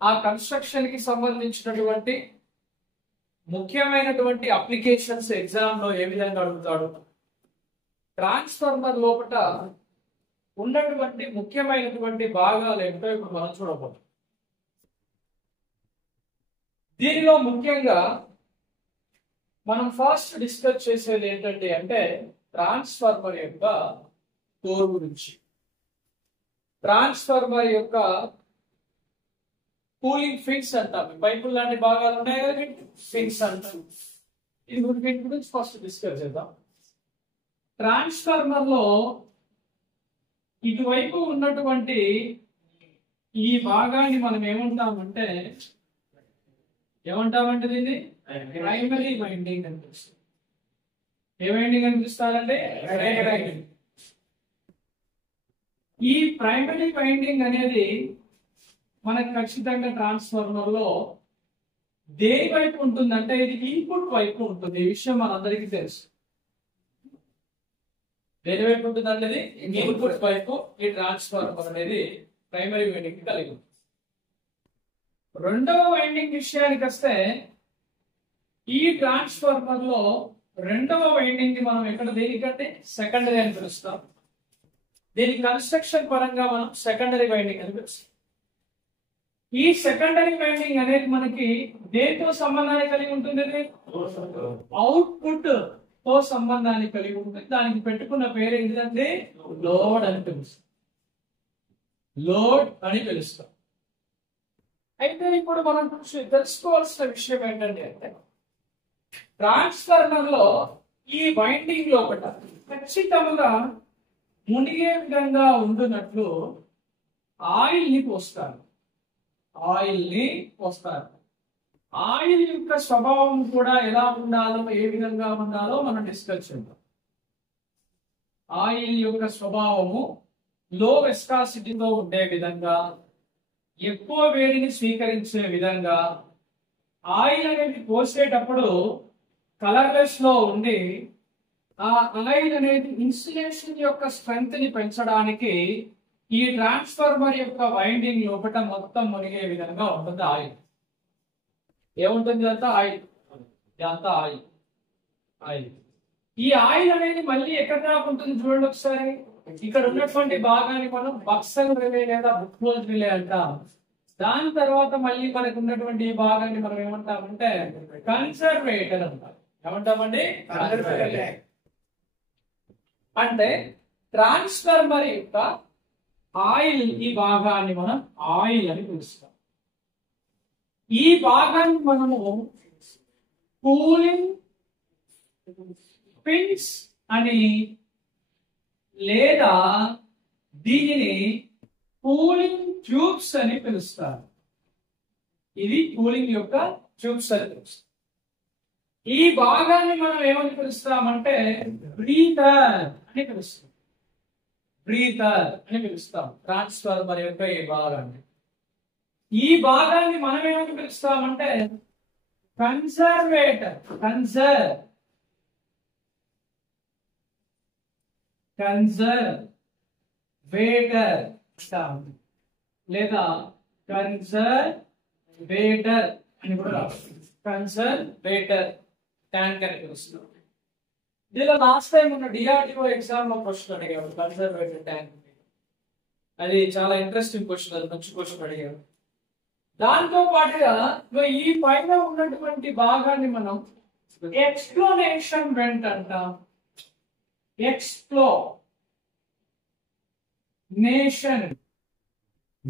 ఆ కన్స్ట్రక్షన్ కి సంబంధించినటువంటి ముఖ్యమైనటువంటి అప్లికేషన్స్ ఎగ్జామ్ లో ఏ విధంగా అడుగుతాడు, ట్రాన్స్ఫార్మర్ లోపల ఉన్నటువంటి ముఖ్యమైనటువంటి భాగాలు ఏంటో ఇప్పుడు మనం చూడబోతున్నాం. దీనిలో ముఖ్యంగా మనం ఫస్ట్ డిస్కస్ చేసేది ఏంటంటే ట్రాన్స్ఫార్మర్ యొక్క కోర్ గురించి. ట్రాన్స్ఫార్మర్ యొక్క కూలింగ్ ఫిన్స్ అంటాం, పైపులు లాంటి భాగాలు ఉన్నాయి కదా, ఫిన్స్ అంటాం. ఇది వీటి గురించి ఫస్ట్ డిస్కస్ చేద్దాం. ట్రాన్స్ఫార్మర్ లో ఇటువైపు ఉన్నటువంటి ఈ భాగాన్ని మనం ఏమంటామంటే దీన్ని ప్రైమరీ వైండింగ్ అని పిలుస్తాం. ఏ వైండింగ్ అని పిలుస్తారంటే ఈ ప్రైమరీ వైండింగ్ అనేది మనకు ఖచ్చితంగా ట్రాన్స్ఫార్మర్ లో దేని వైపు ఉంటుందంటే ఇది ఇన్పుట్ వైపు ఉంటుంది. ఈ విషయం మనందరికీ తెలుసు. దేని వైపు ఉంటుందంటే ఇది ఇన్పుట్ వైపు ఈ ట్రాన్స్ఫార్మర్ అనేది ప్రైమరీ వైండింగ్ కలిగి ఉంటుంది. రెండవ వైండింగ్ విషయానికి వస్తే ఈ ట్రాన్స్ఫార్మర్ లో రెండవ వైండింగ్ ని మనం ఎక్కడ దేనికంటే సెకండరీ అని పిలుస్తాం. దీని కన్స్ట్రక్షన్ పరంగా మనం సెకండరీ వైండింగ్ అని పిలుస్తాం. ఈ సెకండరీ వైండింగ్ అనేది మనకి దేనితో సంబంధాన్ని కలిగి ఉంటుంది, అవుట్పుట్ తో సంబంధాన్ని కలిగి ఉంటుంది. దానికి పెట్టుకున్న పేరు ఏంటంటే లోడ్ అని పిలుస్తాం. లోడ్ అని పిలుస్తాం. అయితే ఇప్పుడు మనం తెలుసుకోవాల్సిన విషయం ఏంటంటే ట్రాన్స్ఫార్మర్ లో ఈ వైండింగ్ లోపల ఖచ్చితంగా మునిగే విధంగా ఉంటున్నట్లు ఆయిల్ ని పోస్తారు. ఆయిల్ యొక్క స్వభావం కూడా ఎలా ఉండాలో, ఏ విధంగా ఉండాలో మనం డిస్కస్ చేద్దాం. ఆయిల్ యొక్క స్వభావము లో విస్కాసిటీతో ఉండే విధంగా, ఎక్కువ వేడిని స్వీకరించే విధంగా, ఆయిల్ అనేది పోసేటప్పుడు కలర్లెస్ లో ఉండి ఆ ఆయిల్ అనేది ఇన్సులేషన్ యొక్క స్ట్రెంగ్త్ ని పెంచడానికి ఈ ట్రాన్స్ఫార్మర్ యొక్క వైండింగ్ లోపల మొత్తం మునిగే విధంగా ఉంటుంది. ఆయిల్ ఏముంటుంది అంతా ఆయిల్, ఇదంతా ఆయిల్. ఈ ఆయిల్ అనేది మళ్ళీ ఎక్కడ దాకా ఉంటుంది చూడండి ఒకసారి. ఇక్కడ ఉన్నటువంటి భాగాన్ని మనం బక్సన్ రిలే లేదా బుక్లోజ్ రిలే అంటాం. దాని తర్వాత మళ్ళీ మనకు ఉన్నటువంటి ఈ భాగాన్ని మనం ఏమంటామంటే కన్సర్వేటర్ అంటాం. ఏమంటామండి? అంటే ట్రాన్స్ఫార్మర్ యొక్క ఆయిల్, ఈ భాగాన్ని మనం ఆయిల్ అని పిలుస్తాం. ఈ భాగాన్ని మనము కూలింగ్ పిన్స్ అని లేదా దీనిని కూలింగ్ ట్యూబ్స్ అని పిలుస్తారు. ఇది కూలింగ్ యొక్క ట్యూబ్స్ అని పిలుస్తాం. ఈ భాగాన్ని మనం ఏమని పిలుస్తామంటే బ్రీతర్ అని పిలుస్తాం. ట్రాన్స్ఫార్మర్ యొక్క ఈ భాగాన్ని. ఈ భాగాన్ని మనం ఏమని పిలుస్తామంటే కన్సర్వేటర్ లేదా కన్సర్వేటర్ అని కూడా కన్సర్వేటర్ ట్యాంక్ అని పిలుస్తున్నాం. దీనిలో లాస్ట్ టైం ఉన్న డిఆర్డిఓ ఎగ్జామ్ లో క్వశ్చన్ అడిగాడు కన్సర్వేటర్ ట్యాంక్. అది చాలా ఇంట్రెస్టింగ్ క్వశ్చన్, అది మంచి క్వశ్చన్ అడిగాడు. దాంతో పాటుగా ఈ పైన ఉన్నటువంటి భాగాన్ని మనం ఎక్స్ప్లోనేషన్ వెంట్ అంటాం. ఎక్స్ప్లోనేషన్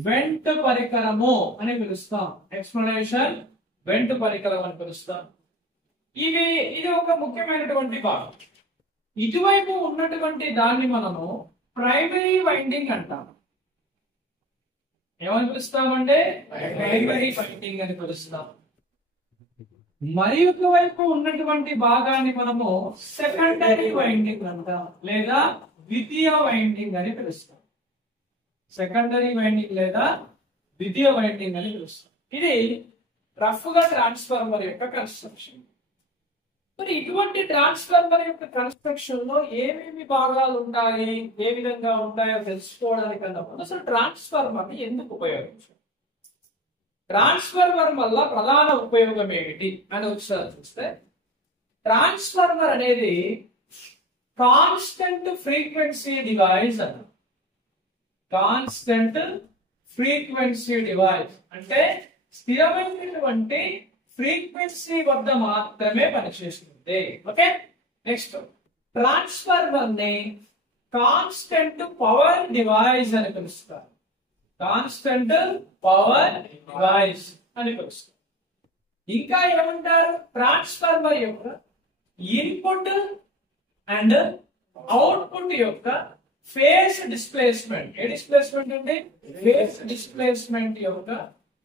వెంట్ పరికరము అని పిలుస్తాం. ఎక్స్ప్లోనేషన్ వెంట్ పరికరం అని పిలుస్తాం. ఇది ఒక ముఖ్యమైనటువంటి భాగం. ఇటువైపు ఉన్నటువంటి దాన్ని మనము ప్రైమరీ వైండింగ్ అంటాం. ఏమని పిలుస్తామంటే ప్రైమరీ వైండింగ్ అని పిలుస్తాం. మరి ఒక వైపు ఉన్నటువంటి భాగాన్ని మనము సెకండరీ వైండింగ్ అంటాం లేదా ద్వితీయ వైండింగ్ అని పిలుస్తాం. సెకండరీ వైండింగ్ లేదా ద్వితీయ వైండింగ్ అని పిలుస్తాం. ఇది రఫ్ గా ట్రాన్స్ఫార్మర్ యొక్క కన్స్ట్రక్షన్. మరి ఇటువంటి ట్రాన్స్ఫార్మర్ యొక్క కన్స్ట్రక్షన్ లో ఏమేమి భాగాలు ఉంటాయి, ఏ విధంగా ఉంటాయో తెలుసుకోవడానికి అన్నప్పుడు అసలు ట్రాన్స్ఫార్మర్ ని ఎందుకు ఉపయోగించాలి? ట్రాన్స్ఫార్మర్ వల్ల ప్రధాన ఉపయోగం ఏమిటి అని ఒకసారి చూస్తే, ట్రాన్స్ఫార్మర్ అనేది కాన్స్టెంట్ ఫ్రీక్వెన్సీ డివైస్ అన్న. కాన్స్టెంట్ ఫ్రీక్వెన్సీ డివైస్ అంటే స్థిరమైనటువంటి ఫ్రీక్వెన్సీ వద్ద మాత్రమే పనిచేస్తుంది. ఓకే, నెక్స్ట్ ట్రాన్స్ఫార్మర్ ని కాన్స్టెంట్ పవర్ డివైస్ అని పిలుస్తారు. కాన్స్టెంట్ పవర్ డివైస్ అని పిలుస్తారు. ఇంకా ఏమంటారు, ట్రాన్స్ఫార్మర్ యొక్క ఇన్పుట్ అండ్ అవుట్పుట్ యొక్క ఫేజ్ డిస్ప్లేస్మెంట్. ఏ డిస్ప్లేస్మెంట్ అంటే ఫేజ్ డిస్ప్లేస్మెంట్ యొక్క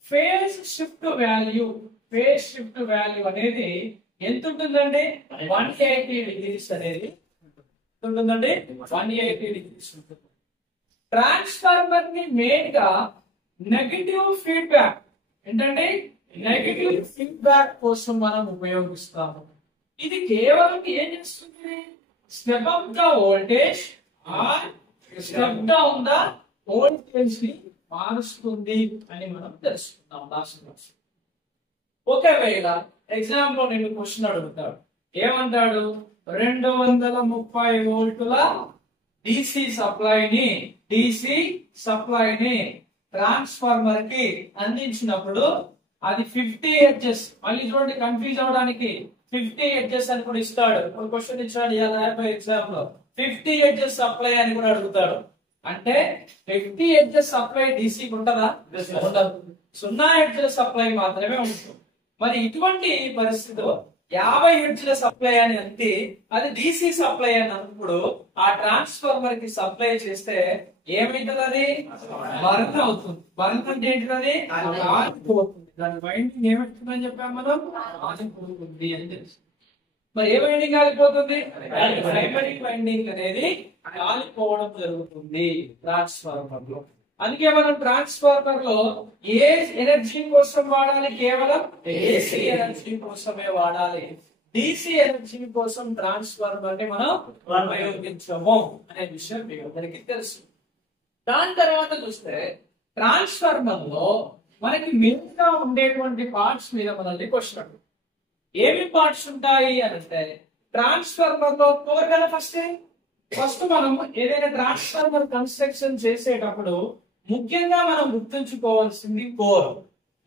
phase shift value. Phase shift value అనేది ఎంత ఉంటుందండి, 180 డిగ్రీస్ అనేది ఉంటుందండి, 180 డిగ్రీస్ ఉంటుంది. ట్రాన్స్ఫార్మర్ ని మెయిన్ గా నెగటివ్ ఫీడ్బ్యాక్, ఏంటంటే నెగటివ్ ఫీడ్బ్యాక్ కోసం మనం ఉపయోగిస్తాము. ఇది కేవలం ఏం చేస్తుంది, step up the voltage or step down the voltage ని మారుస్తుంది అని మనం తెలుసుకున్నాం లాస్ట్ క్లాస్. ఒకవేళ ఎగ్జామ్ లో నేను క్వశ్చన్ అడుగుతాడు, ఏమంటాడు, 230 వోల్టుల డిసి సప్లైని ట్రాన్స్ఫార్మర్ కి అందించినప్పుడు అది 50 హెర్ట్జ్. మళ్ళీ చూడండి కన్ఫ్యూజ్ అవడానికి 50 హెర్ట్జ్ అని కూడా ఇస్తాడు. ఒక క్వశ్చన్ ఇచ్చాడు ఎగ్జామ్ లో 50 హెర్ట్జ్ సప్లై అని కూడా అడుగుతాడు. అంటే 50 హెర్ట్జ్ సప్లై డిసికి ఉంటుందా? ఉండదు. 0 హెర్ట్జ్ సప్లై మాత్రమే ఉంటుంది. మరి ఇటువంటి పరిస్థితిలో 50 హెర్ట్జ్ సప్లై అని అంటే అది డిసి సప్లై అని అన్నప్పుడు ఆ ట్రాన్స్ఫార్మర్ కి సప్లై చేస్తే ఏమైతుంది, అది బర్న్ అవుతుంది. బర్న్ అంటే ఏంటిది, కాలిపోతుంది. దాని వైండింగ్ ఏమవుతుందని చెప్పాము మనం, కాలిపోతుంది అని తెలుసు. మరి ఏ వైండింగ్ కాలిపోతుంది, ప్రైమరీ వైండింగ్ అనేది కాలిపోవడం జరుగుతుంది ట్రాన్స్ఫార్మర్ లో. అందుకే మనం ట్రాన్స్ఫార్మర్ లో ఏ ఎనర్జీ కోసం వాడాలి, కేవలం ఏసీ ఎనర్జీ కోసమే వాడాలి. డిసి ఎనర్జీ కోసం ట్రాన్స్ఫార్మర్ ని మనం ఉపయోగించము అనే విషయం మీకు అందరికీ తెలుసు. దాని తర్వాత చూస్తే ట్రాన్స్ఫార్మర్ లో మనకి మెయిన్ గా ఉండేటువంటి పార్ట్స్ మీద మనల్ని క్వశ్చన్ అడుగు. ఏమి పార్ట్స్ ఉంటాయి అని అంటే, ట్రాన్స్ఫార్మర్ లో కోర్ కదా. ఫస్ట్ మనం ఏదైనా ట్రాన్స్ఫార్మర్ కన్స్ట్రక్షన్ చేసేటప్పుడు ముఖ్యంగా మనం గుర్తుంచుకోవాల్సింది కోర్.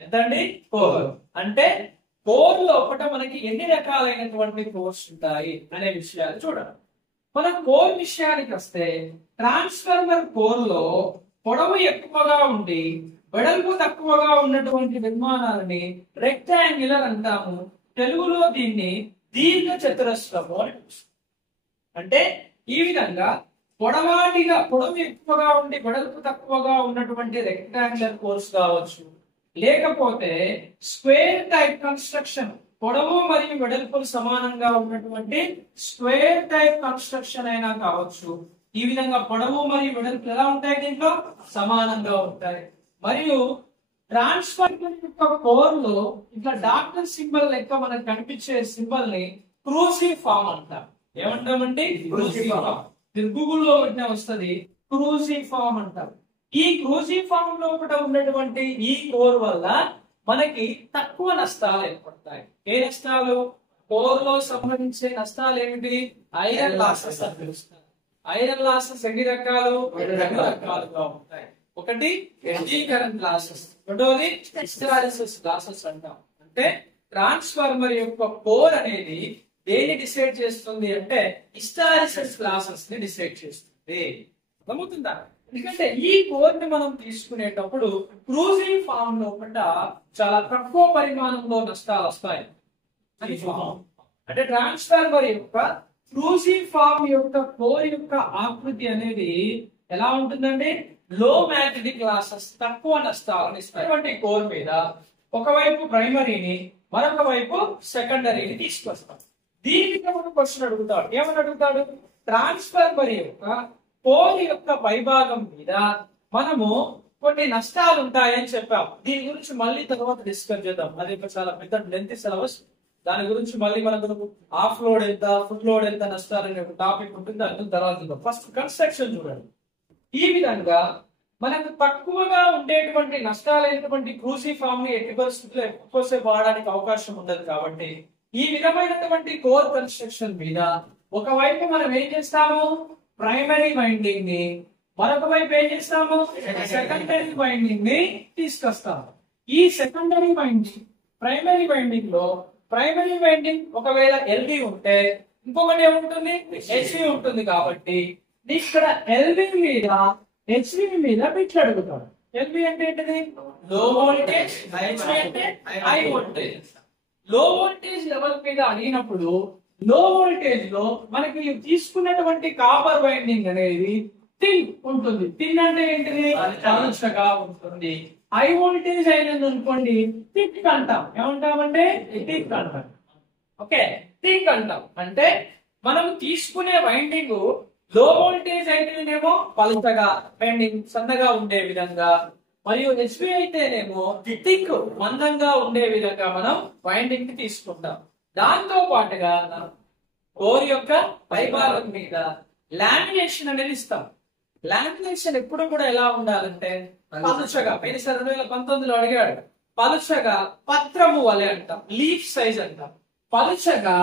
ఎంతండి, కోర్. అంటే కోర్ లోపల మనకి ఎన్ని రకాలైనటువంటి కోర్స్ ఉంటాయి అనే విషయాలు చూడాలి. మన కోర్ విషయానికి వస్తే, ట్రాన్స్ఫార్మర్ కోర్ లో పొడవు ఎక్కువగా ఉండి వెడల్పు తక్కువగా ఉన్నటువంటి నిర్మాణాలని రెక్టాంగులర్ అంటాము. తెలుగులో దీన్ని దీర్ఘ చతురస్రము అని పిలుస్తాం. అంటే ఈ విధంగా పొడవు ఎక్కువగా ఉండి వెడల్పు తక్కువగా ఉన్నటువంటి రెక్టాంగులర్ కోర్స్ కావచ్చు, లేకపోతే స్క్వేర్ టైప్ కన్స్ట్రక్షన్, పొడవు మరియు వెడల్పులు సమానంగా ఉన్నటువంటి స్క్వేర్ టైప్ కన్స్ట్రక్షన్ అయినా కావచ్చు. ఈ విధంగా పొడవు మరియు వెడల్పులు ఎలా ఉంటాయి, దీంట్లో సమానంగా ఉంటాయి. మరియు ట్రాన్స్ఫార్మర్ యొక్క కోర్ లో ఇట్లా డాక్టర్ సింబల్ లెక్క మనకు కనిపించే సింబల్ ని క్రూసిఫార్మ్ అంటారు. ఏమంటామండి, క్రూసిఫార్మ్. గూగుల్లో పెట్టిన వస్తుంది, క్రూసిఫార్మ్ అంటారు. ఈ క్రూసిఫార్మ్ లోపల ఉన్నటువంటి ఈ కోర్ వల్ల మనకి తక్కువ నష్టాలు ఏర్పడతాయి. ఏ నష్టాలు? కోర్ లో సంబంధించే నష్టాలు ఏమిటి? ఐరన్ లాసెస్ అని పిలుస్తారు. ఐరన్ లాసెస్ ఎన్ని రకాలు? రెండు రకాలుగా ఉంటాయి. ఒకటి ఎడ్జీకరెంట్ లాసెస్, రెండోది హిస్టెరిసిస్ లాసెస్ అంటాం. అంటే ట్రాన్స్ఫార్మర్ యొక్క కోర్ అనేది దేన్ని డిసైడ్ చేస్తుంది అంటే హిస్టెరిసిస్ లాసెస్ ని డిసైడ్ చేస్తుంది. అర్థమవుతుందా? ఎందుకంటే ఈ కోర్ ని మనం తీసుకునేటప్పుడు క్రూజింగ్ ఫార్మ్ లోపల చాలా తక్కువ పరిమాణంలో నష్టాలు వస్తాయి. అంటే ట్రాన్స్ఫార్మర్ యొక్క క్రూజింగ్ ఫార్మ్ యొక్క కోర్ యొక్క ఆకృతి అనేది ఎలా ఉంటుందండి? లో మ్యాగ్నెటిక్ లాసెస్, తక్కువ నష్టాలను ఇస్తాయి. కోర్ మీద ఒకవైపు ప్రైమరీని, మరొక వైపు సెకండరీని తీసుకొస్తాం. దీనికి క్వశ్చన్ అడుగుతాడు. ఏమని అడుగుతాడు? ట్రాన్స్ఫార్మర్ యొక్క కోర్ యొక్క పైభాగం మీద మనము కొన్ని నష్టాలు ఉంటాయని చెప్పాం. దీని గురించి మళ్ళీ తర్వాత డిస్కస్ చేద్దాం. అది చాలా పెద్ద లెంత్ సిలబస్. దాని గురించి మళ్ళీ మనకు ఆఫ్ లోడ్ ఎంత, ఫుల్ లోడ్ ఎంత నష్టాలు అనే ఒక టాపిక్ ఉంటుంది. దాని తర్వాత ఫస్ట్ కన్స్ట్రక్షన్ చూడండి. ఈ విధంగా మనకు తక్కువగా ఉండేటువంటి నష్టాలైనటువంటి క్రూసిఫామ్ ని ఎట్టి పరిస్థితుల్లో ఎక్కువసేపు వాడడానికి అవకాశం ఉండదు కాబట్టి ఈ విధమైనటువంటి కోర్ కన్స్ట్రక్షన్ మీద ఒకవైపు మనం ఏం చేస్తాము, ప్రైమరీ వైండింగ్ ని, మరొక వైపు ఏం చేస్తాము, సెకండరీ వైండింగ్ ని తీసుకొస్తాము. ఈ సెకండరీ వైండింగ్ ప్రైమరీ వైండింగ్ లో ప్రైమరీ వైండింగ్ ఒకవేళ ఎల్వి ఉంటే ఇంకొకటి ఏముంటుంది, హెచ్వి ఉంటుంది. కాబట్టి ఇక్కడ ఎల్వి మీద హెచ్వి మీద బిట్లు అడుగుతాడు. ఎల్వి అంటే ఏంటిది, లో వోల్టేజ్, హెచ్వి అంటే హై వోల్టేజ్. లో వోల్టేజ్ లెవెల్ మీద అడిగినప్పుడు లో వోల్టేజ్ లో మనకి తీసుకున్నటువంటి కాపర్ వైండింగ్ అనేది థిన్ ఉంటుంది. థిన్ అంటే ఏంటిది, పలుచగా ఉంటుంది. హై వోల్టేజ్ అయినది అనుకోండి థిక్ అంటాం. ఏమంటామంటే థిక్ అంటాం. ఓకే, థిక్ అంటాం అంటే మనం తీసుకునే వైండింగ్ లో వోల్టేజ్ అయితేనేమో పలుచగా వైండింగ్ సన్నగా ఉండే విధంగా, మరియు హెచ్వి అయితేనేమో థిక్ మందంగా ఉండే విధంగా మనం వైండింగ్ ని తీసుకుంటాం. దాంతో పాటుగా కోర్ యొక్క పైభాగం మీద లామినేషన్ అనేది ఇస్తాం. లామినేషన్ ఎప్పుడు కూడా ఎలా ఉండాలంటే పలుచగా, 2019లో అడిగాడు, పలుచగా పత్రము వలె అంటాం, లీఫ్ సైజ్ అంటాం. పలుచగా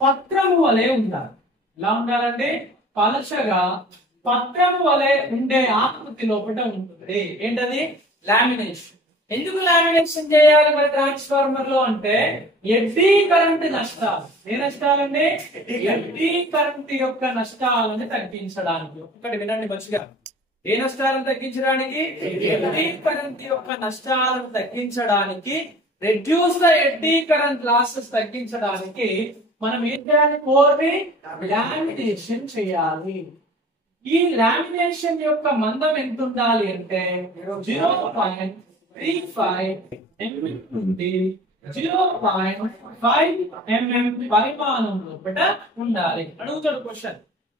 పత్రము వలె ఉండాలి. ఎలా ఉండాలంటే పలుచగా పత్రము వలె ఉండే ఆకృతి లోపల ఉంటుంది. ఏంటది, లామినేషన్. ఎందుకు లామినేషన్ చేయాలి మరి ట్రాన్స్ఫార్మర్ లో అంటే ఎడ్డీ కరెంట్ నష్టాలు. ఏ నష్టాలండి, ఎడ్డీ కరెంట్ యొక్క నష్టాలను తగ్గించడానికి. ఒకటి వినండి మంచిగా, ఏ నష్టాలను తగ్గించడానికి, ఎడ్డీ కరెంట్ యొక్క నష్టాలను తగ్గించడానికి, reduce the eddy current losses తగ్గించడానికి మనం ఏం చేయాలి, కోర్ ని లామినేషన్ చేయాలి. ఈ లామినేషన్ యొక్క మందం ఎంత ఉండాలి అంటే 0.35 mm నుండి 0.5 mm పరిమాణం లోపల ఉండాలి. అడుగుతాడు క్వశ్చన్,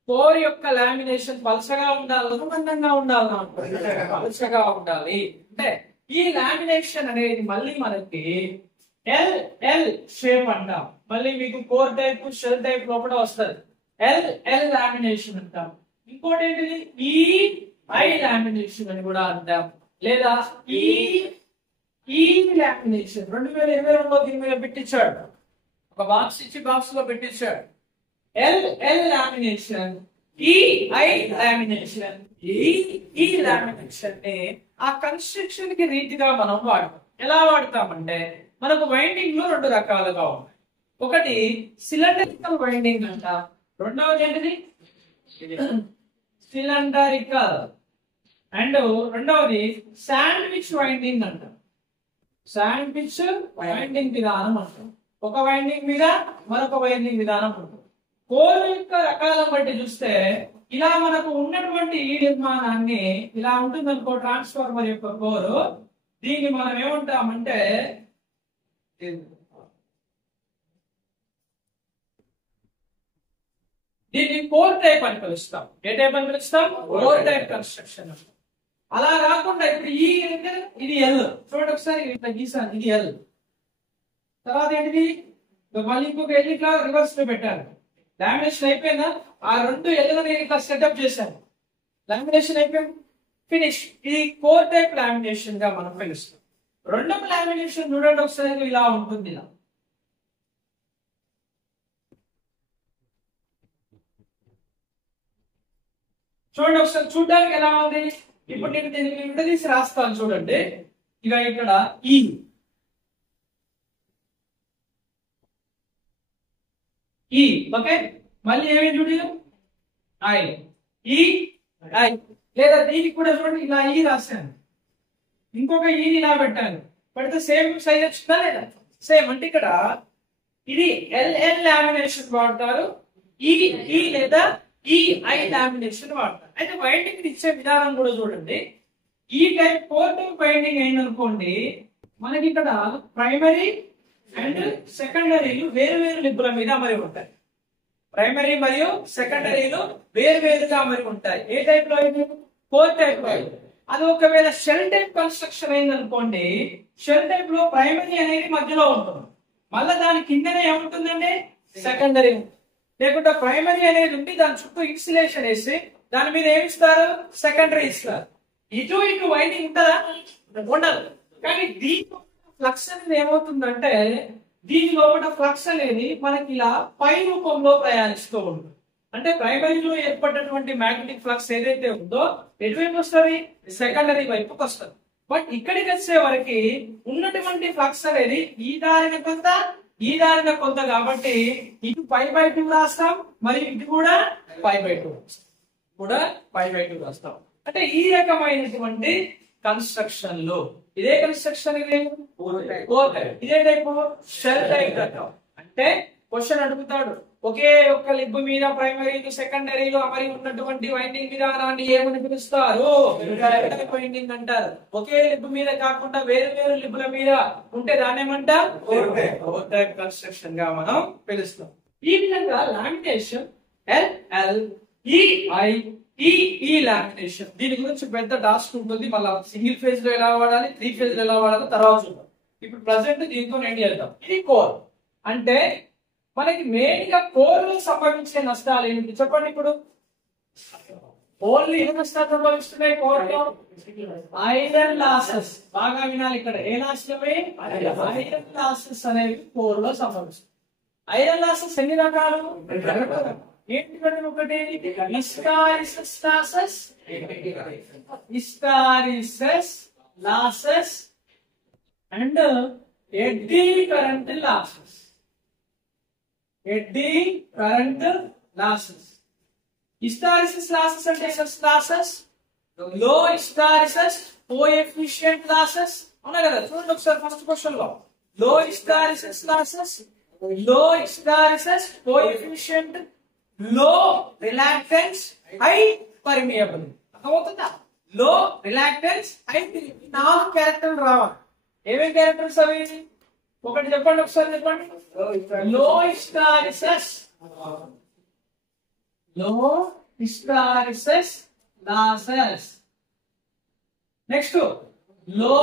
కోర్ యొక్క లామినేషన్ పలసగా ఉండాలి, మందంగా ఉండాలి, పలసగా ఉండాలి అంటే ఈ లామినేషన్ అనేది మళ్ళీ మనకి ఎల్ షేప్ అంటాం. మళ్ళీ మీకు కోర్ టైప్ షెల్ టైప్ లోపల వస్తుంది. ఎల్ లామినేషన్ అంటాం. ఇంకోటి ఏంటిది, ఐ లామినేషన్ అని కూడా అంటాం, లేదా ఈ లామినేషన్. 2022లో దీని మీద పెట్టించాడు, ఒక బాక్స్ ఇచ్చి బాక్స్ లో పెట్టించాడు. L lamination, I lamination. ఈ లామినేషన్ ని ఆ కన్స్ట్రక్షన్ కి రీతిగా మనం వాడతాం. ఎలా వాడతామంటే మనకు వైండింగ్ లో రెండు రకాలుగా ఉన్నాయి. ఒకటి సిలిండరికల్ వైండింగ్ అంట, రెండవది ఏంటిది సిలిండరికల్, అండ్ రెండవది శాండ్విచ్ వైండింగ్ అంట. శాండ్విచ్ వైండింగ్ విధానం అంటాం. ఒక వైండింగ్ మీద మరొక వైండింగ్ విధానం ఉంటుంది. కోర్ యొక్క రకాలను బట్టి చూస్తే ఇలా మనకు ఉన్నటువంటి ఈ నిర్మాణాన్ని ఇలా ఉంటుంది అనుకో, ట్రాన్స్ఫార్మర్ యొక్క కోర్. దీన్ని మనం ఏమంటామంటే దీన్ని కోర్ టైప్ అని పిలుస్తాం. ఏ టైప్ అని పిలుస్తాం, కోర్ టైప్ కన్స్ట్రక్షన్. అలా కాకుండా ఇప్పుడు ఇది ఎల్ చూడండి ఒకసారి, ఇట్లా గీసాను, ఇది ఎల్. తర్వాత ఏంటిది, మళ్ళీ ఇంకొక ఎల్ ఇట్లా రివర్స్ లో పెట్టాను. లామినేషన్ అయిపోయిందా, ఆ రెండు ఎల్లు నేను ఇట్లా సెటప్ చేశాను. లామినేషన్ అయిపోయింది, ఫినిష్. ఇది కోర్ టైప్ లామినేషన్ గా మనం పిలుస్తాం. రెండవ లామినేషన్ చూడండి ఒకసారి, ఇలా ఉంటుంది. ఇలా చూడండి ఒకసారి, చూడడానికి ఎలా ఉంది. ఇప్పుడు నేను దీన్ని విడదీసి రాస్తాను చూడండి. ఇక ఇక్కడ ఈ ఓకే, మళ్ళీ ఏమి చూడు, ఐ లేదా దీనికి కూడా చూడండి ఇలా ఈ రాశాను, ఇంకొక ఈని ఇలా పెట్టాను. పెడితే సేమ్ సైజ్ వచ్చిందా లేదా, సేమ్. అంటే ఇక్కడ ఇది ఎల్ లామినేషన్ వాడతారు, ఈ లేదా ఐ లామినేషన్ వాడతారు. అయితే వైండింగ్ ఇచ్చే విధానం కూడా చూడండి. ఈ టైప్ కోర్ టైప్ వైండింగ్ అయిందనుకోండి, మనకి ఇక్కడ ప్రైమరీ అండ్ సెకండరీలు వేరు వేరు లిబ్బుల మీద అమరి ఉంటాయి. ప్రైమరీ మరియు సెకండరీలు వేరు వేరుగా అమరి ఉంటాయి. ఏ టైప్ లో అయింది, కోర్ టైప్ లో. అది ఒకవేళ షెల్ టైప్ కన్స్ట్రక్షన్ అయింది అనుకోండి, షెల్ టైప్ లో ప్రైమరీ అనేది మధ్యలో ఉంటుంది, మళ్ళీ దాని కిందనే ఏముంటుందండి, సెకండరీ. లేకుంటే ప్రైమరీ అనేది ఉండి దాని చుట్టూ ఇన్సులేషన్ వేసి దాని మీద ఏమి ఇస్తారు, సెకండరీ ఇస్తారు. ఇటు ఇటు వైండింగ్ ఉంటుందా? ఉండదు. కానీ దీని ఫ్లక్స్ అనేది ఏమవుతుందంటే దీని లోపల ఫ్లక్స్ అనేది మనకి ఇలా పై రూపంలో ప్రయాణిస్తూ ఉంటుంది. అంటే ప్రైమరీలో ఏర్పడినటువంటి మ్యాగ్నెటిక్ ఫ్లక్స్ ఏదైతే ఉందో ఎటువైపు వస్తుంది? సెకండరీ వైపుకి వస్తుంది. బట్ ఇక్కడికి వచ్చే వరకు ఉన్నటువంటి ఫ్లక్స్ అనేది ఈ దారిన కొంత ఈ దారిన కొంత కాబట్టి ఇటు π/2 రాస్తాం, మరియు ఇటు కూడా π/2 రాస్తాం. అంటే ఈ రకమైనటువంటి కన్స్ట్రక్షన్ లో ఇదే కన్స్ట్రక్షన్ ఇదే టైప్ షెల్ టైప్ రకం. అంటే క్వశ్చన్ అడుగుతాడు, ఒకే ఒక్క లిబ్ మీద ప్రైమరీలు సెకండరీలు అమరి ఉన్నటువంటి వైండింగ్ విధానాన్ని ఏమని పిలుస్తారు? వైండింగ్ అంటారు. ఒకే లిబ్ మీద కాకుండా వేరు వేరు లిబ్బుల మీద ఉంటే దాన్ని ఏమంటారు? కోర్ టైప్ కన్స్ట్రక్షన్ గా మనం పిలుస్తాం. ఈ విధంగా లామినేషన్ ఈ లామినేషన్ దీని గురించి పెద్ద టాస్క్ ఉంటుంది. మళ్ళీ సింగిల్ ఫేజ్ లో ఎలా వాడాలి, 3 ఫేజ్ లో ఎలా వాడాలో తర్వాత చూద్దాం. ఇప్పుడు ప్రజెంట్ దీంతో ఎండ్ చేద్దాం. ఇది కోర్ అంటే మనకి మెయిన్ గా కోర్ లో సంభవించే నష్టాలు ఏమిటి చెప్పండి. ఇప్పుడు ఓన్లీ ఏ నష్టాలు సంభవిస్తున్నాయి కోర్ లో? Iron losses. బాగా వినాలి, ఇక్కడ ఏ నష్టమే? ఐరన్ లాసెస్ అనేవి కోర్ లో సంభవిస్తాయి. ఐరన్ లాసెస్ ఎన్ని రకాలు? ఏంటి? ఒకటి hysteresis losses and eddy current losses. Hysteresis losses అంటే లాసెస్, లో హిస్టారిసిస్ కోఎఫిషియంట్ లాసెస్ అవునా కదా? చూడండి ఒకసారి ఫస్ట్ క్వశ్చన్ లో లో హిస్టారిసిస్ లాసెస్, లో హిస్టారిసిస్ కోఎఫిషియంట్, లో రిలాక్టెన్స్, హై పర్మియబిలిటీ. అర్థమవుతుందా? లో రిలాక్టెన్స్, హై పర్మియబిలిటీ 4 క్యారెక్టర్లు రావాలి. ఏమేం క్యారెక్టర్స్ అవి? ఒకటి చెప్పండి, ఒకసారి చెప్పండి. లో హిస్టారిసిస్ లాసెస్. నెక్స్ట్ లో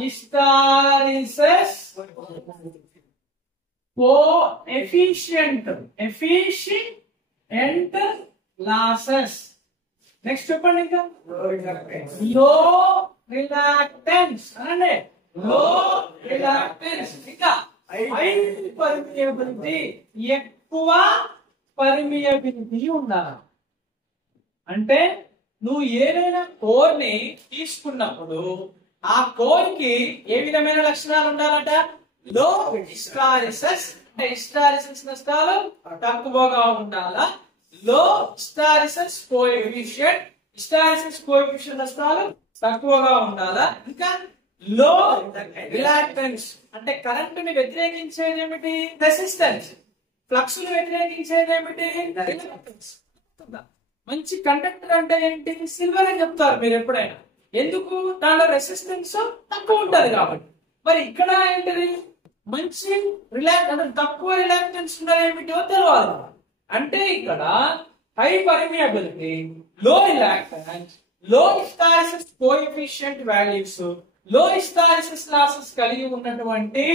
హిస్టారిసిస్ కోఎఫిషియంట్ లాసెస్. నెక్స్ట్ చెప్పండి ఇంకా లో రిలాక్టెన్స్ అంటే లో రిలాక్టెన్స్. ఇంకా హై పర్మియబిలిటీ, ఎక్కువ పర్మియబిలిటీ ఉండాలి. అంటే నువ్వు ఏదైనా కోర్ ని తీసుకున్నప్పుడు ఆ కోర్ కి ఏ విధమైన లక్షణాలు ఉండాలట? లో హిస్టారిసిస్ అంటే హిస్టారిసిస్ నష్టాలు తక్కువగా ఉండాలా, లో హిస్టారిసిస్ కోఎఫిషియంట్ నష్టాలు తక్కువగా ఉండాలా, ఇంకా లో రిలాక్టెన్స్ అంటే కరెంటుని వ్యతిరేకించేది ఏమిటి? రెసిస్టెన్స్. ఫ్లక్స్ ను వ్యతిరేకించేది ఏమిటి? రిలాక్టెన్స్. మంచి కండక్టర్ అంటే ఏంటి? సిల్వర్ అని చెప్తారు మీరు ఎప్పుడైనా. ఎందుకు? దానిలో రెసిస్టెన్స్ తక్కువ ఉంటది కాబట్టి. మరి ఇక్కడ ఏంటిది? మంచి అంటే తక్కువ రిలాక్టెన్స్ ఉన్నది ఏమిటో తెలియాలి. అంటే ఇక్కడ హై పర్మియబిలిటీ, లో రిలాక్టెన్స్, లో హిస్టారిసిస్ కోఎఫిషియంట్ వాల్యూస్, లో హిస్టారిసిస్ లాసెస్ కలిగి ఉన్నటువంటి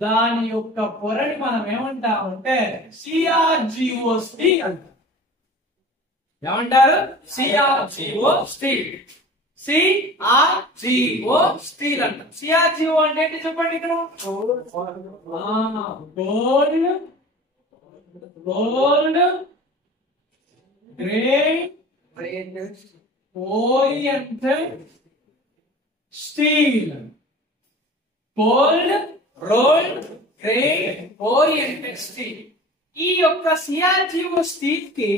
దాని యొక్క పొరని మనం ఏమంటామంటే CRGO స్టీల్ అంటారు. ఏమంటారు? CRGO steel. CRGO స్టీల్ అంటారు. CRGO అంటే ఏంటి చెప్పండి. ఇక్కడ cold grain oriented steel. Cold rolled grain oriented steel. ఈ యొక్క CRGO స్టీల్ కి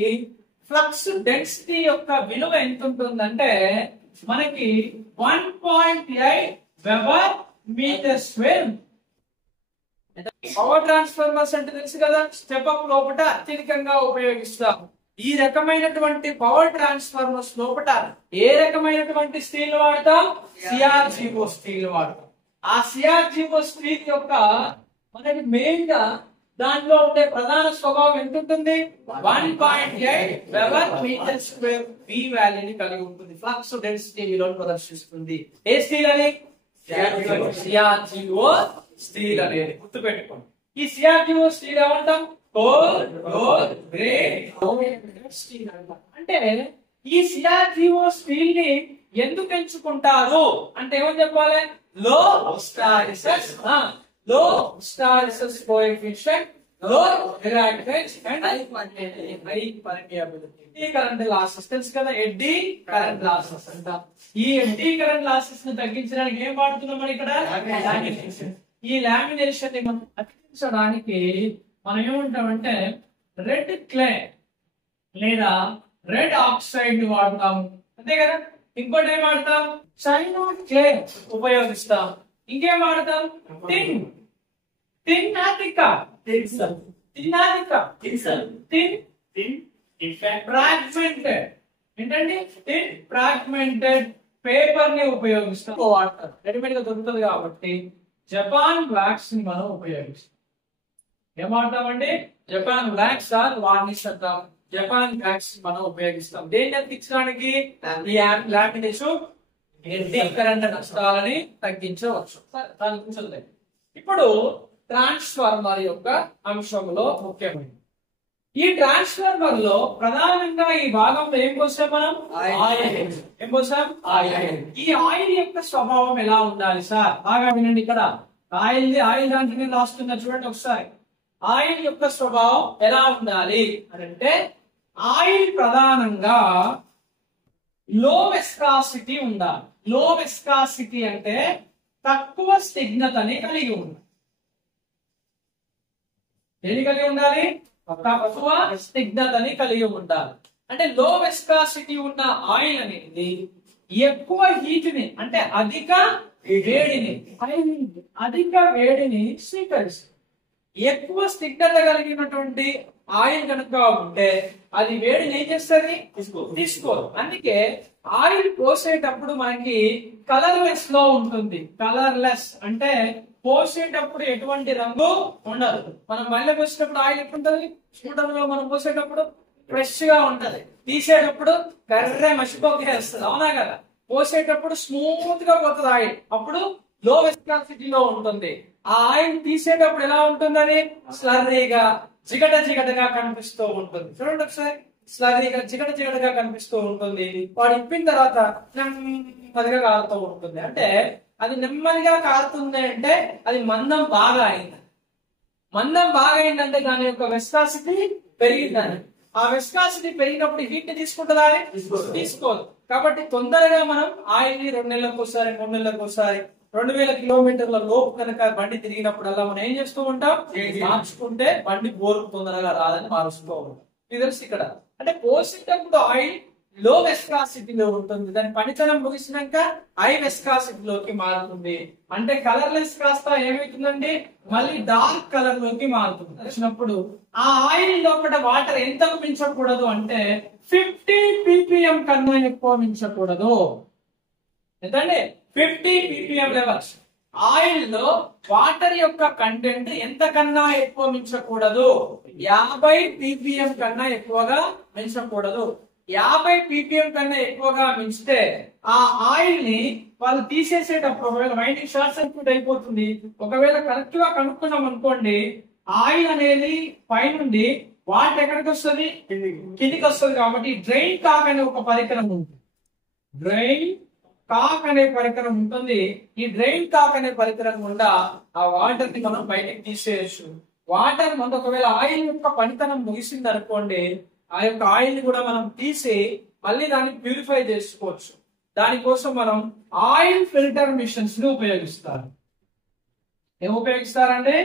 ఫ్లక్స్ డెన్సిటీ యొక్క విలువ ఎంత ఉంటుందంటే మనకి 1.8 weber meter square. Power transformers అంటే తెలుసు కదా, స్టెప్ అప్ లోపల అత్యధికంగా ఉపయోగిస్తాం. ఈ రకమైనటువంటి పవర్ ట్రాన్స్ఫార్మర్స్ లోపల ఏ రకమైనటువంటి స్టీల్ వాడతాం? CRGO స్టీల్ వాడతాం. ఆ CRGO స్టీల్ యొక్క మనకి మెయిన్ గా దాంట్లో ఉండే ప్రధాన స్వభావం ఎంత ఉంటుంది? 1.8 వెబర్ మీటర్ స్క్వేర్ V వాల్యూని కలిగి ఉంటుంది. ఫ్లక్స్ డెన్సిటీ విలువను ప్రదర్శిస్తుంది. ఏ స్టీల్ అని? CRGO స్టీల్ అనేది గుర్తుపెట్టుకోండి. ఈ CRGO స్టీల్ ఏమంటాం? గోల్డ్ రోల్డ్ గ్రెయిన్ స్టీల్ అంటాం. అంటే ఈ సిఆర్జిఓ స్టీల్ ని ఎందుకు ఎంచుకుంటారు అంటే ఏమని చెప్పాలి? Low hysteresis, low hysteresis coefficient, low reactance and high permeability. Eddy current losses తెలుసు కదా, ఎడ్డీ కరెంట్ లాసెస్ అంట. ఈ ఎడ్డీ కరెంట్ లాసెస్ ని తగ్గించడానికి ఏం వాడుతున్నాం మనం ఇక్కడ? లామినేషన్. ఈ లామినేషన్ ని మనం తగ్గించడానికి మనం ఏమంటామంటే రెడ్ క్లే లేదా రెడ్ ఆక్సైడ్ ని వాడతాం, అంతే కదా. ఇంకోటి ఏం వాడతాం? చైనా క్లే ఉపయోగిస్తాం. ఇంకేం వాడతాం? టిన్, టిన్ నాటికా, ఫ్రాగ్మెంటెడ్ ఏంటండి? టిన్ ఫ్రాగ్మెంటెడ్ పేపర్ ని ఉపయోగిస్తాం. వాడతారు, రెడీమేడ్ గా దొరుకుతుంది కాబట్టి జపాన్ వ్యాక్స్ ని మనం ఉపయోగిస్తాం. ఏం వాడతామండి? జపాన్ వ్యాక్స్ ఆర్ వార్నిష్ అంటాం. జపాన్ వ్యాక్స్ మనం ఉపయోగిస్తాం దేన్ని తగ్గించడానికి? లామినేషన్ ఎడ్డీ కరెంట్ నష్టాలని తగ్గించవచ్చు. ఇప్పుడు ట్రాన్స్ఫార్మర్ యొక్క అంశంలో ముఖ్యమైనది ఈ ట్రాన్స్ఫార్మర్ లో ప్రధానంగా ఈ భాగంలో ఏం పోసాం మనం? ఆయిల్. ఏం పోసాం? ఆయిల్. ఈ ఆయిల్ యొక్క స్వభావం ఎలా ఉండాలి సార్? బాగా వినండి. ఇక్కడ ఆయిల్ దాంట్లో రాస్తున్నా చూడండి ఒకసారి. ఆయిల్ యొక్క స్వభావం ఎలా ఉండాలి అని అంటే ఆయిల్ ప్రధానంగా లో విస్కాసిటీ ఉండాలి. లో విస్కాసిటీ అంటే తక్కువ స్నిగ్ధతని కలిగి ఉండాలి. ఏది కలిగి ఉండాలి? తక్కువ స్నిగ్ధతని కలిగి ఉండాలి. అంటే లో విస్కాసిటీ ఉన్న ఆయిల్ అనేది ఎక్కువ హీట్ ని అంటే అధిక వేడిని స్వీకరిస్తుంది. ఎక్కువ స్నిగ్ధత కలిగినటువంటి ఆయిల్ కనుక ఉంటే అది వేడిని ఏం చేస్తుంది? తీసుకోదు. అందుకే ఆయిల్ పోసేటప్పుడు మనకి కలర్లెస్ లో ఉంటుంది. కలర్లెస్ అంటే పోసేటప్పుడు ఎటువంటి రంగు ఉండదు. మనం మళ్ళీ పోసేటప్పుడు ఆయిల్ ఎట్లుంటది? స్కూటర్ లో మనం పోసేటప్పుడు ఫ్రెష్ గా ఉంటది, తీసేటప్పుడు కర్రే మసిపోకేస్తుంది, అవునా కదా. పోసేటప్పుడు స్మూత్ గా పోతుంది ఆయిల్, అప్పుడు లో విస్కాసిటీలో ఉంటుంది. ఆ ఆయిల్ తీసేటప్పుడు ఎలా ఉంటుందని? స్లర్రీగా జిగటగా కనిపిస్తూ ఉంటుంది. చూడండి ఒకసారి, స్లర్రీగా జిగటగా కనిపిస్తూ ఉంటుంది. వాడు ఇప్పిన తర్వాత నెమ్మదిగా కారుతూ ఉంటుంది. అంటే అది నెమ్మదిగా కారుతుంది అంటే అది మందం బాగా అయింది. మందం బాగా అయిందంటే దాని యొక్క విస్కాసిటీ పెరిగిందని. ఆ విస్కాసిటీ పెరిగినప్పుడు హీట్ ని తీసుకుంటుందా? తీసుకోదు. కాబట్టి తొందరగా మనం ఆయిల్ ని 2 నెలలకు ఒకసారి 3 నెలలకు ఒకసారి 2000 కిలోమీటర్ల లోపు కనుక బండి తిరిగినప్పుడల్లా మనం ఏం చేస్తూ ఉంటాం? మార్చుకుంటే బండి బోరు తొందరగా రాదని మారుస్తూ ఉంటాం. ఇది తెలుసు ఇక్కడ. అంటే పోసేటప్పుడు ఆయిల్ లో వెస్కాసిటీలో ఉంటుంది, దాని పనితనం ముగిసినాక హై వెస్కాసిటీలోకి మారుతుంది. అంటే కలర్లెస్ కాస్త ఏమవుతుందండి? మళ్ళీ డార్క్ కలర్ లోకి మారుతుంది. వచ్చినప్పుడు ఆ ఆయిల్ లోపల వాటర్ ఎంతకు మించకూడదు అంటే 50 ppm కన్నా ఎక్కువ మించకూడదు. ఎంతండి? 50 ppm లెవెల్స్. ఆయిల్ లో వాటర్ యొక్క కంటెంట్ ఎంతకన్నా ఎక్కువ మించకూడదు? 50 ppm కన్నా ఎక్కువగా మించకూడదు. 50 ppm కన్నా ఎక్కువగా మించితే ఆ ఆయిల్ ని వాళ్ళు తీసేసేటప్పుడు ఒకవేళ వైండింగ్ షార్ట్ సర్క్యూట్ అయిపోతుంది. ఒకవేళ కరెక్ట్ గా కనుక్కున్నాం అనుకోండి, ఆయిల్ అనేది పైనుండి వాటర్ ఎక్కడికి వస్తుంది? కిందికి వస్తుంది. కాబట్టి డ్రైన్ కాక్ అనే ఒక పరికరం ఉంటుంది. డ్రైన్ కాక్ అనే పరికరం ఉంటుంది. ఈ డ్రైన్ కాక్ అనే పరికరం గుండా ఆ వాటర్ ని మనం బయటకు తీసేయచ్చు. వాటర్ మన ఒకవేళ ఆయిల్ యొక్క పనితనం ముగిసింది అనుకోండి, ఆ యొక్క ఆయిల్ ని కూడా మనం తీసి మళ్ళీ దాన్ని ప్యూరిఫై చేసుకోవచ్చు. దానికోసం మనం ఆయిల్ ఫిల్టర్ మిషన్స్ ని ఉపయోగిస్తారు. ఏం ఉపయోగిస్తారంటే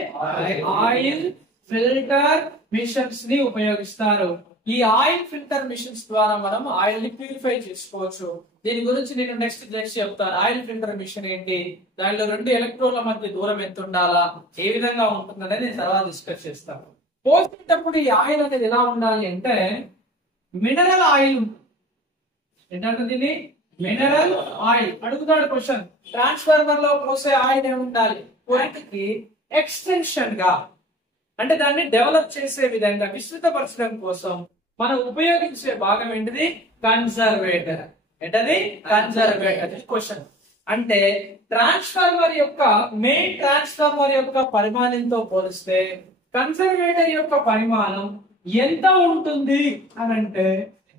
ఆయిల్ ఫిల్టర్ మిషన్స్ ని ఉపయోగిస్తారు. ఈ ఆయిల్ ఫిల్టర్ మిషన్స్ ద్వారా మనం ఆయిల్ ని ప్యూరిఫై చేసుకోవచ్చు. దీని గురించి నేను నెక్స్ట్ చెప్తాను. ఆయిల్ ఫిల్టర్ మిషన్ ఏంటి, దానిలో 2 ఎలక్ట్రోడ్ల మధ్య దూరం ఎంత ఉండాలా, ఏ విధంగా ఉంటుందనేది నేను తర్వాత డిస్కస్ చేస్తాను. పోసేటప్పుడు ఈ ఆయిల్ అనేది ఎలా ఉండాలి అంటే మినరల్ ఆయిల్. ఏంటంటే దీన్ని మినరల్ ఆయిల్. అడుగుతాడు క్వశ్చన్, ట్రాన్స్ఫార్మర్ లో పోసే ఆయిల్ ఏమి ఉండాలి? కి ఎక్స్టెన్షన్ గా అంటే దాన్ని డెవలప్ చేసే విధంగా విస్తృతపరచడం కోసం మనం ఉపయోగించే భాగం ఏంటిది? కన్జర్వేటర్. ఏంటది? కన్జర్వేటర్. క్వశ్చన్ అంటే ట్రాన్స్ఫార్మర్ యొక్క పరిమాణంతో పోలిస్తే కన్జర్వేటర్ యొక్క పరిమాణం ఎంత ఉంటుంది అని అంటే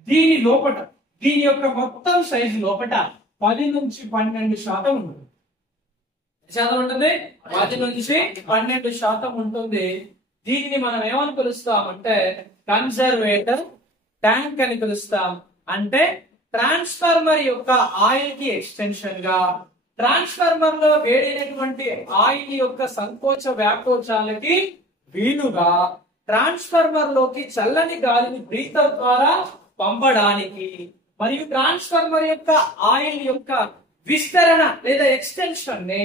దీని లోపల దీని యొక్క మొత్తం సైజు లోపల 10 నుంచి 12% ఉంటుంది. శాతం ఉంటుంది 10 నుంచి 12% ఉంటుంది. దీనిని మనం ఏమని పిలుస్తామంటే కన్జర్వేటర్ ట్యాంక్ అని పిలుస్తాం. అంటే ట్రాన్స్ఫార్మర్ యొక్క ఆయిల్ కి ఎక్స్టెన్షన్ గా, ట్రాన్స్ఫార్మర్ లో వేడైనటువంటి ఆయిల్ యొక్క సంకోచ వ్యాకోచాలకి వీలుగా ట్రాన్స్ఫార్మర్ లోకి చల్లని గాలిని బ్రీతర్ ద్వారా పంపడానికి మరియు ట్రాన్స్ఫార్మర్ యొక్క ఆయిల్ యొక్క విస్తరణ లేదా ఎక్స్టెన్షన్ ని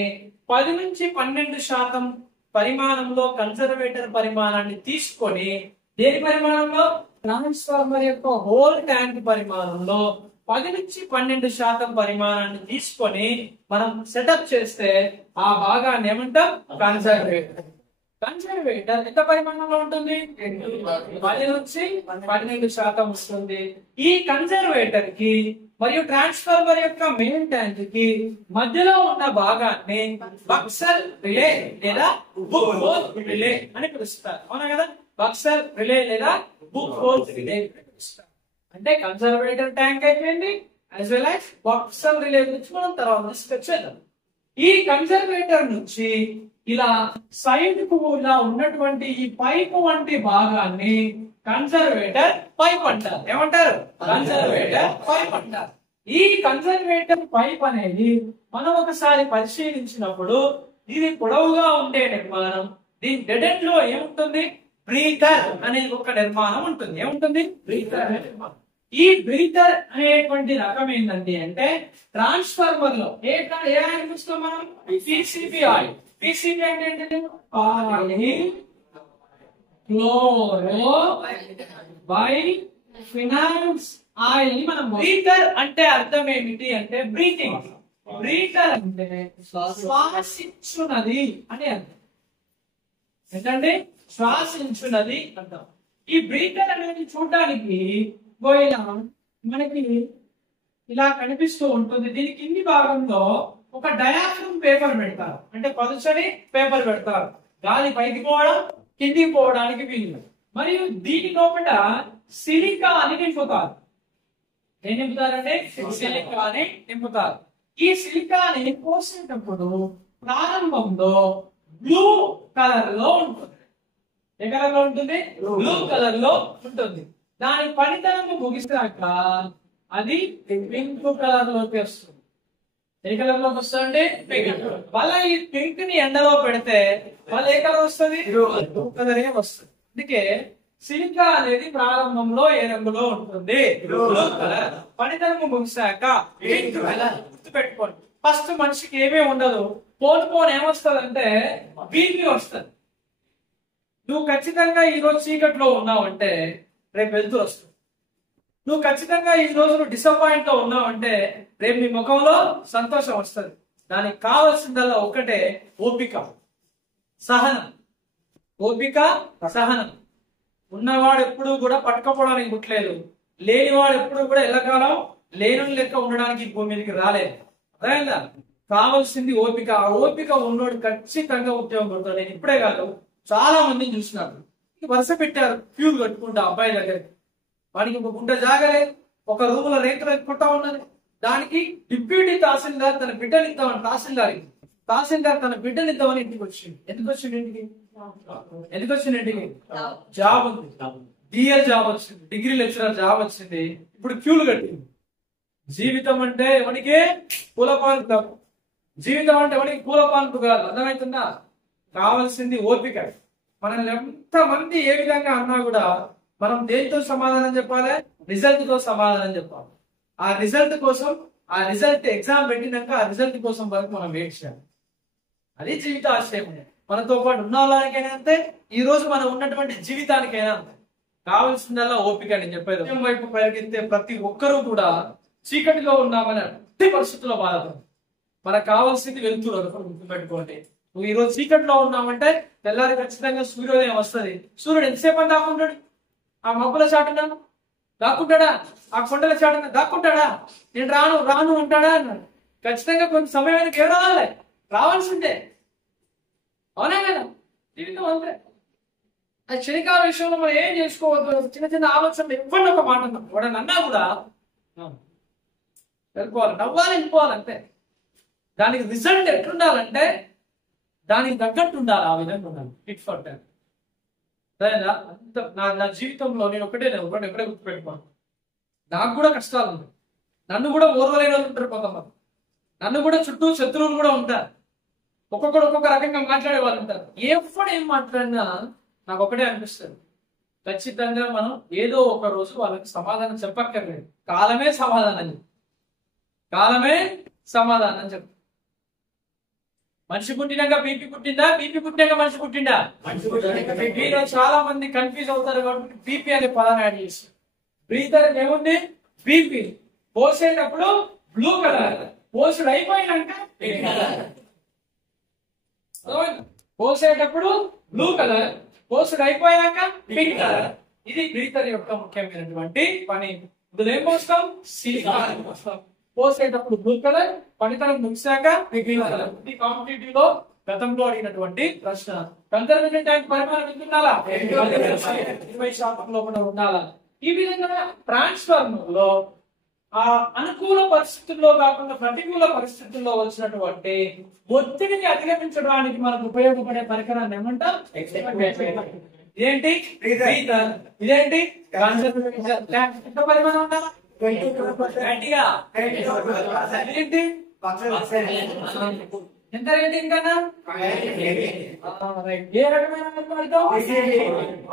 10 నుంచి 12% పరిమాణంలో కన్జర్వేటర్ పరిమాణాన్ని తీసుకొని దేని పరిమాణంలో ట్రాన్స్ఫార్మర్ యొక్క హోల్ ట్యాంక్ పరిమాణంలో 10 నుంచి 12% పరిమాణాన్ని తీసుకొని మనం సెటప్ చేస్తే ఆ భాగాన్ని ఏమంటాం కన్జర్వేటర్. కన్జర్వేటర్ ఎంత పరిమాణంలో ఉంటుంది 10 నుంచి 12% వస్తుంది. ఈ కన్జర్వేటర్ కి మరియు ట్రాన్స్ఫార్మర్ యొక్క మెయిన్ ట్యాంక్ కి మధ్యలో ఉన్న భాగాన్ని బక్సర్ రిలే లేదా బుక్ హోల్ రిలే అని పిలుస్తారు. అవునా కదా, బక్సర్ రిలే లేదా బుక్ హోల్ రిలే అని పిలుస్తారు. అంటే కన్జర్వేటర్ ట్యాంక్ అయిపోయింది, as well as Buxar relay గురించి మనం తర్వాత డిస్కస్ చేద్దాం. ఈ కన్జర్వేటర్ నుంచి ఇలా సైడ్ కు ఇలా ఉన్నటువంటి ఈ పైప్ వంటి భాగాన్ని కన్జర్వేటర్ పైప్ అంటారు. ఏమంటారు? కన్జర్వేటర్ పైప్ అంటారు. ఈ కన్జర్వేటర్ పైప్ అనేది మనం ఒకసారి పరిశీలించినప్పుడు ఇది పొడవుగా ఉండే నిర్మాణం. దీని డెడ్ ఎండ్ లో ఏముంటుంది? బ్రీతర్ అనేది ఒక నిర్మాణం ఉంటుంది. ఏముంటుంది? బ్రీతర్ అనే నిర్మాణం. ఈ బ్రీతర్ అనేటువంటి రకం ఏంటంటే అంటే ట్రాన్స్ఫార్మర్ లో ఏ ఆయిల్ చూస్తాం మనం? PCB oil. పిసిబి అంటే ఏంటంటే క్లోరో బైఫినాల్స్ ఆయిల్ ని మనం. బ్రీతర్ అంటే అర్థం ఏమిటి అంటే బ్రీతింగ్. బ్రీతర్ అంటే శ్వాసించున్నది అని అర్థం. ఏంటంటే శ్వాసించున్నది అర్థం. ఈ బ్రీతర్ అనేది చూడడానికి ఇలా మనకి ఇలా కనిపిస్తూ ఉంటుంది. దీని కింది భాగంలో ఒక డయాఫ్రమ్ పేపర్ పెడతారు, అంటే పలుచని పేపర్ పెడతారు. గాలి పైకి పోవడం కిందికి పోవడానికి వీలు. మరియు దీని లోపల సిలికా అని నింపుతారు. ఏం నింపుతారంటే సిలికా అని నింపుతారు. ఈ సిలికాని పోసేటప్పుడు ప్రారంభంలో బ్లూ కలర్ లో ఉంటుంది. ఏ కలర్ లో ఉంటుంది? బ్లూ కలర్ లో ఉంటుంది. దాని పనితనం ముగిసాక అది పింక్ కలర్ లోకి వస్తుంది. ఏ కలర్ లోకి వస్తుంది? పింక్. మళ్ళీ ఈ పింక్ ని ఎండలో పెడితే మళ్ళీ ఏ కలర్ వస్తుంది? బ్లూ కలర్ వస్తుంది. అందుకే సిలికా అనేది ప్రారంభంలో ఏ రంగులో ఉంటుంది? Blue colour. పనితనం ముగిసాక పింక్ కలర్. గుర్తు పెట్టుకోండి. ఫస్ట్ మనిషికి ఏమీ ఉండదు, పోన్ ఏమొస్తుంది? బీపీ వస్తుంది. నువ్వు ఖచ్చితంగా ఈ రోజు చీకట్లో ఉన్నావంటే రేపు వెళ్తురు వస్తుంది. నువ్వు ఖచ్చితంగా ఈ రోజు డిసప్పాయింట్ లో ఉన్నావంటే రేపు నీ ముఖంలో సంతోషం వస్తుంది. దానికి కావాల్సిందల్లా ఒక్కటే ఓపిక, సహనం. ఓపిక, సహనం. ఉన్నవాడు ఎప్పుడు కూడా పట్టుకపోవడానికి పుట్టలేదు, లేనివాడు ఎప్పుడు కూడా ఎల్లకాలం లేని లెక్క ఉండడానికి భూమి మీదకి రాలేదు. అదేందా? కావాల్సింది ఓపిక. ఆ ఓపిక ఉన్నోడు ఖచ్చితంగా ఉద్యోగం కొడతాడు. నేను ఇప్పుడే కాదు, చాలా మందిని చూసినారు. వరుస పెట్టారు ఫ్యూల్ కట్టుకుంటా అబ్బాయి దగ్గరికి. వాడికి ఒక గుంట జాగలేదు, ఒక రూమ్ లో రేట్లు ఎక్కుంటా ఉన్నది. దానికి డిప్యూటీ తహసీల్దార్ తన బిడ్డని ఇద్దామని తహసీల్దార్ తన బిడ్డని ఇద్దామని ఇంటికి వచ్చింది. ఎందుకు వచ్చింది ఇంటికి? జాబ్ ఉంది, డిఎల్ జాబ్ వచ్చింది, డిగ్రీ లెక్చరర్ జాబ్ వచ్చింది. ఇప్పుడు ఫ్యూల్ కట్టింది. జీవితం అంటే ఎవరికి పూలపాన్పు, జీవితం అంటే ఎవరికి పూలపాన్పు కాదు. అర్థమవుతుందా? కావాల్సింది ఓపిక. మనల్ని ఎంతమంది ఏ విధంగా అన్నా కూడా మనం దేనితో సమాధానం చెప్పాలి? రిజల్ట్ తో సమాధానం చెప్పాలి. ఆ రిజల్ట్ కోసం, ఆ రిజల్ట్ ఎగ్జామ్ పెట్టినాక ఆ రిజల్ట్ కోసం వరకు మనం వెయిట్ చేయాలి. అది జీవిత ఆశయం. మనతో పాటు ఉన్న వాళ్ళకైనా అంతే, ఈ రోజు మనం ఉన్నటువంటి జీవితానికైనా అంతే. కావాల్సిందల్లా ఓపిక. నేను చెప్పేది వైపు పరిగెత్తే ప్రతి ఒక్కరూ కూడా చీకటిలో ఉన్నామని అన్ని పరిస్థితుల్లో బాధపడదు. మనకు కావాల్సింది వెళ్తురు గుర్తుపెట్టుకోండి. నువ్వు ఈ రోజు చీకట్లో ఉన్నామంటే తెల్లారి ఖచ్చితంగా సూర్యోదయం వస్తుంది. సూర్యుడు ఎంతసేపు అని దాక్కుంటాడు? ఆ మబ్బుల చాటున దాక్కుంటాడా? ఆ కొండల చాటున దాక్కుంటాడా? నేను రాను అంటాడా అన్నాడు. ఖచ్చితంగా కొంచెం సమయం రావాలి, రావాల్సిందే. అవునా కదా? జీవితం అంతే. ఆ క్షణికాల విషయంలో మనం ఏం చేసుకోవద్దు. చిన్న చిన్న ఆలోచనలు ఇవ్వండి. ఒక మాట ఎవడన్నా అన్నా కూడా వెళ్ళిపోవాలి, నవ్వాలి, వెళ్ళిపోవాలి అంతే. దానికి రిజల్ట్ ఎట్లుండాలంటే దానికి తగ్గట్టు ఉండాలి, ఆ విధంగా ఉండాలి. Fit for time. నా జీవితంలో నేను ఎప్పుడే గుర్తుపెట్టుకోను, నాకు కూడా కష్టాలు ఉన్నాయి, నన్ను కూడా ఓర్వలేని వాళ్ళు ఉంటారు కొంతమంది, నన్ను కూడా చుట్టూ శత్రువులు కూడా ఉంటారు, ఒక్కొక్కడు ఒక్కొక్క రకంగా మాట్లాడే వాళ్ళు ఉంటారు. ఎప్పుడు ఏం మాట్లాడినా నాకు ఒకటే అనిపిస్తుంది, ఖచ్చితంగా మనం ఏదో ఒక రోజు వాళ్ళకి సమాధానం చెప్పక్కర్లేదు, కాలమే సమాధానం చెప్పు. మనిషి పుట్టినాక బీపీ పుట్టిందా, బీపీ పుట్టినాక మనిషి పుట్టిందా? మీలో చాలా మంది కన్ఫ్యూజ్ అవుతారు కాబట్టి బీపీ అనే పదాన్ని యాడ్ చేసి, బ్రీతర్ ఏముంది? బీపీ. పోసేటప్పుడు బ్లూ కలర్, పోసుడు అయిపోయినాక పోసేటప్పుడు బ్లూ కలర్, పోసుడు అయిపోయాక పింక్ కలర్. ఇది బ్రీతర్ యొక్క ముఖ్యమైనటువంటి పని. ఇప్పుడు ఏం పోస్తాం? సిలికాన్ పోస్తాం. పోసేటప్పుడు బ్లూ కలర్, పనితనం ముగిసాక గ్రీన్ కలర్. ఇది కాంపిటేటివ్ లో గతంలో అడిగినటువంటి ప్రశ్న. కన్సర్వేటివ్ ట్యాంక్ పరిమాణం ఎంత ఉండాలా? 20% లోపల ఉండాలా. ఈ విధంగా ట్రాన్స్ఫార్మర్ లో ఆ అనుకూల పరిస్థితుల్లో కాకుండా ప్రతికూల పరిస్థితుల్లో వచ్చినటువంటి ఒత్తిడిని అధిగమించడానికి మనకు ఉపయోగపడే పరికరాన్ని ఏమంటాం? ఇదేంటి? ఇదేంటి? ఎంత పరిమాణం ఉండాలా? ఇదేంటి? ఎంత రేటింగ్ కన్నా? ఏ రకమైన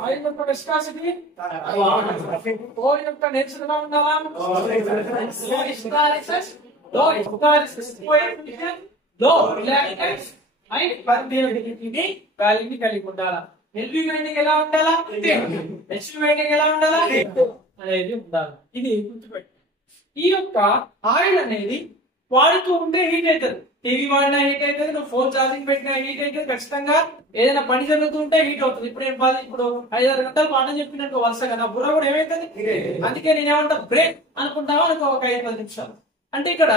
ఆయిల్ యొక్క విస్కాసిటీ ఓర్ యొక్క నేచర్ గా ఉండాలా? కలిగి ఉండాలా? ఎల్వి వైండింగ్ ఎలా ఉండాలా? హెచ్వి వైండింగ్ ఎలా ఉండాలా అనేది ఉండాలి. ఇది గుర్తుపెట్టి, ఈ యొక్క ఆయిల్ అనేది వాడుతూ ఉంటే హీట్ అవుతుంది. టీవీ వాడినా హీట్ అవుతుంది, నువ్వు ఫోన్ ఛార్జింగ్ పెట్టినా హీట్ అవుతుంది. ఖచ్చితంగా ఏదైనా పని జరుగుతుంటే హీట్ అవుతుంది. ఇప్పుడు 5-6 గంటలు పాఠం చెప్పినట్టు వరుసగా నా బుర్ర కూడా ఏమైతుంది? అందుకే నేనేమంటా, బ్రేక్ అనుకుంటావా అనుకో, ఒక 5-10 నిమిషాలు. అంటే ఇక్కడ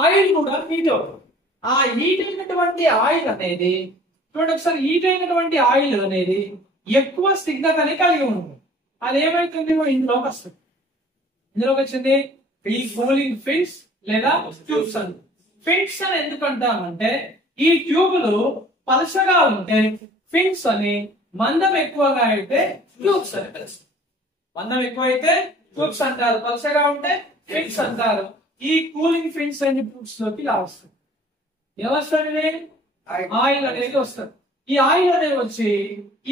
ఆయిల్ కూడా హీట్ అవుతుంది. ఆ హీట్ అయినటువంటి ఆయిల్ అనేది చూడండి ఒకసారి, హీట్ అయినటువంటి ఆయిల్ అనేది ఎక్కువ స్నిగ్ధతని కలిగి ఉంటుంది. అది ఏమైతుంది? ఇందులోకి వస్తుంది. ఇందులోకి వచ్చింది ఈ కూలింగ్ ఫిన్స్ లేదా ట్యూబ్స్ అని. ఫిన్స్ అని ఎందుకు అంటామంటే, ఈ ట్యూబులు పలసగా ఉంటే ఫిన్స్ అని, మందం ఎక్కువగా అయితే ట్యూబ్స్ అని పిలుస్తారు. మందం ఎక్కువ అయితే ట్యూబ్స్ అంటారు, పలసగా ఉంటే ఫిన్స్ అంటారు. ఈ కూలింగ్ ఫిన్స్ అనే ట్యూబ్స్ లోకి ఇలా వస్తుంది. ఏమొస్తుంది? ఆయిల్ అనేది వస్తుంది. ఈ ఆయిల్ అనేది వచ్చి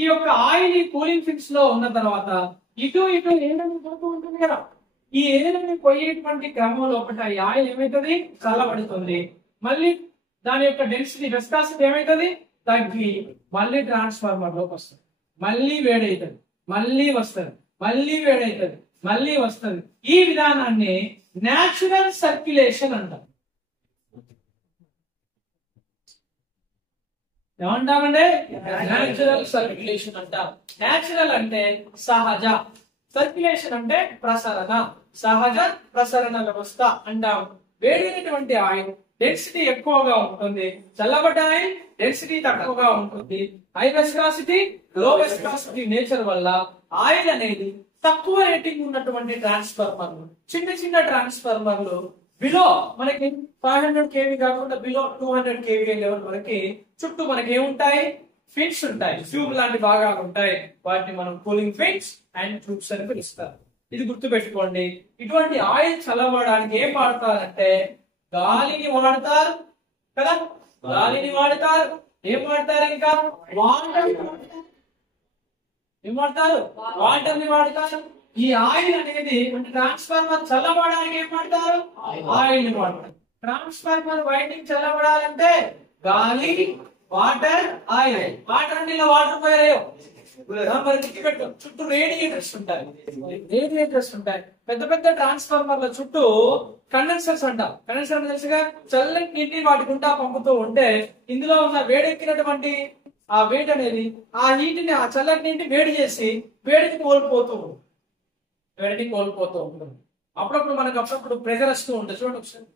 ఈ యొక్క ఆయిల్ ఈ కూలింగ్ ఫిన్స్ లో ఉన్న తర్వాత ఇటు ఏదైనా పోతూ ఉంటుంది కదా, ఈ ఏదైనా పోయేటువంటి క్రమం లోపల ఈ ఆయిల్ ఏమైతుంది? చల్లబడుతుంది. మళ్ళీ దాని యొక్క డెన్సిటీ విస్కాసిటీ ఏమైతుంది? తగ్గి మళ్ళీ ట్రాన్స్ఫార్మర్ లోకి వస్తుంది. మళ్ళీ వేడైతుంది, మళ్ళీ వస్తుంది, మళ్ళీ వేడైతుంది, మళ్ళీ వస్తుంది. ఈ విధానాన్ని న్యాచురల్ సర్క్యులేషన్ అంటారు. ఏమంటామంటే న్యాచురల్ సర్క్యులేషన్ అంటారు. న్యాచురల్ అంటే సహజ, సర్క్యులేషన్ అంటే ప్రసరణ, సహజ ప్రసరణ వ్యవస్థ అంటాం. వేడినటువంటి ఆయిల్ డెన్సిటీ ఎక్కువగా ఉంటుంది, చల్లబడ్డ ఆయిల్ డెన్సిటీ తక్కువగా ఉంటుంది. హై విస్కాసిటీ, లో విస్కాసిటీ నేచర్ వల్ల ఆయిల్ అనేది తక్కువ రేటింగ్ ఉన్నటువంటి ట్రాన్స్ఫార్మర్లు, చిన్న ట్రాన్స్ఫార్మర్లు బిలో మనకి 500 kV కాకుండా బిలో 200 kV లెవెల్ వరకు చుట్టూ మనకి ఏముంటాయి? ఫిన్స్ ఉంటాయి, ట్యూబ్ లాంటి భాగాలు ఉంటాయి. వాటిని మనం కూలింగ్ ఫిన్స్ అండ్ ట్యూబ్స్ అని పిలుస్తారు. ఇది గుర్తుపెట్టుకోండి. ఇటువంటి ఆయిల్ చల్లబడడానికి ఏం వాడతారంటే గాలిని వాడతారు కదా, గాలిని వాడతారు. ఏం వాడతారు? ఇంకా వాటర్. ఏం వాడతారు? వాటర్ ని వాడతారు. ఈ ఆయిల్ అనేది అంటే ట్రాన్స్ఫార్మర్ చల్లబడడానికి ఏం వాడతారు? ఆయిల్ ని వాడతారు. ట్రాన్స్ఫార్మర్ వైండింగ్ చల్లబడాలంటే గాలి, వాటర్, ఆయిల్. వాటర్ అంటే ఇలా వాటర్ పోయారు, చుట్టూ రేడియేటర్స్ ఉంటాయి. పెద్ద ట్రాన్స్ఫార్మర్ల చుట్టూ కండెన్సర్స్ అంటాం. కండెన్సర్ తెలుసుగా, చల్లని నీటిని వాటి గుండా పంపుతూ ఉంటే ఇందులో ఉన్న వేడెక్కినటువంటి ఆ వేడి అనేది ఆ నీటిని, ఆ చల్లని నీటిని వేడి చేసి వేడిని కోల్పోతూ ఉంటుంది. అప్పుడప్పుడు మనకు ప్రెజర్ వస్తూ ఉంటుంది. చూడండి ఒకసారి,